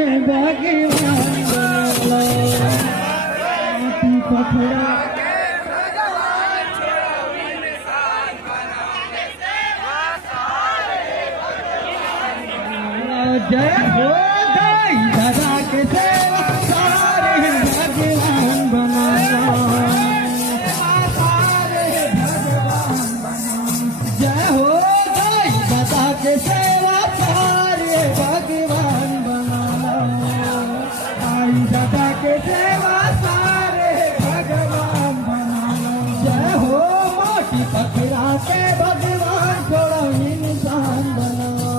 भगवान बनाला माटी पथरा जय हो दाई दादा के सेवा सारे भगवान बनाला जय हो दाई दादा के सेवा सारे भगवान बनाला दाई दादा के सेवा सारे भगवान बनाला जय हो माटी पकड़ा के भगवान थोड़ा इंसान बनाला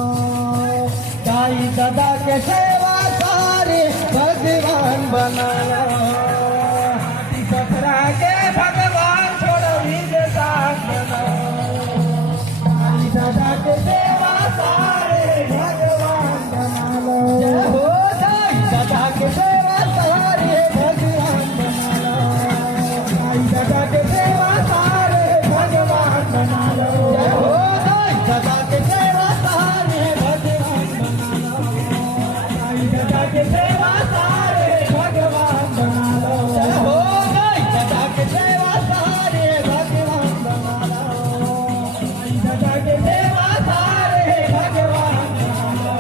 दाई दादा के सेवा सारे भगवान बनाला माटी पकड़ा के भगवान थोड़ा इंसान बनाला दाई दादा के सेवा सारे भगवान बनाला जय हो दाई दादा के सेवा सारे भगवान बनाला दाई दादा के सेवा सारे भगवान बनाला जय हो दाई दादा के सेवा सारे भगवान बनाला दाई दादा के सेवा सारे भगवान बनाला जय हो दाई दादा के सेवा सारे भगवान बनाला दाई दादा के सेवा सारे भगवान बनाला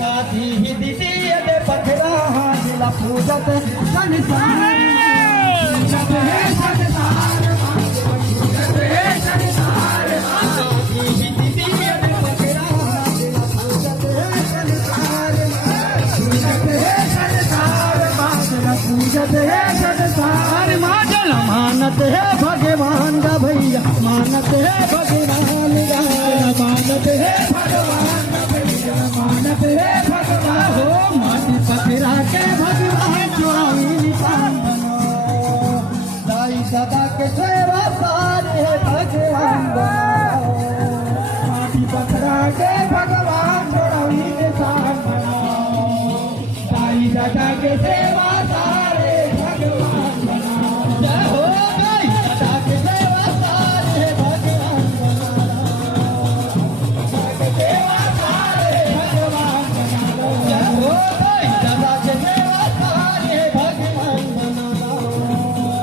काठी ही दीदी दे पथरा हाजिला पूजत संसार पूजत है संसार पूजत है संसार काठी ही दीदी दे पथरा हाजिला पूजत है संसार पूजत है संसार माजला पूजत है संसार माजला मानत है भगवान का भैया मानत है भगवान का मानत है भगवान का भैया मानत है भगवान हो माटी पकड़ा के भगवान चुरावी निशान बनो दाई दादा के सेवा सारे भगवान बनो माटी पकड़ा के भगवान चुरावी निशान बनो दाई दादा के सेवा सारे भगवान बनो जय हो दाई दादा के सेवा सारे भगवान बनो के सेवा सारे भगवान बनो जय हो दाई दादा के सेवा सारे भगवान बनो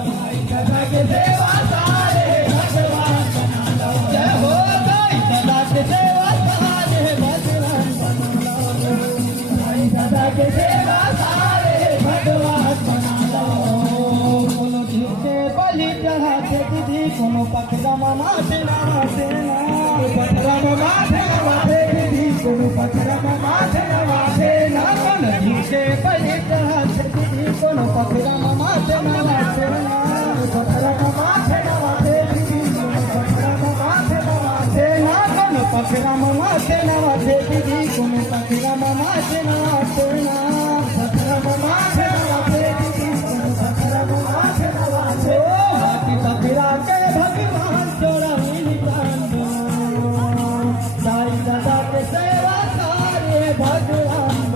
दाई दादा के सेवा सारे भगवान बनो जय हो दाई दादा के सेवा सारे भगवान बनो दाई दादा के सेवा सारे भगवान बनो कोनो झूठे बलि चढ़ाते दीदी कोनो पथरा माथे नवाते ना पथरा माथे नवाते दीदी कोनो पथरा माथे नवाते ना कोनो झूठे बलि चढ़ाते दीदी कोनो पथरा माथे नवाते ना पथरा माथे नवाते दीदी कोनो पथरा माथे नवाते ना कोनो पथरा माथे नवाते दीदी कोनो पथरा माथे नवाते ना पथरा माथे नवाते दीदी कोनो पथरा माथे नवाते माटी पकड़ा के भगवान चोरावी निशान बनो दाई दादा के सेवा सारे भगवान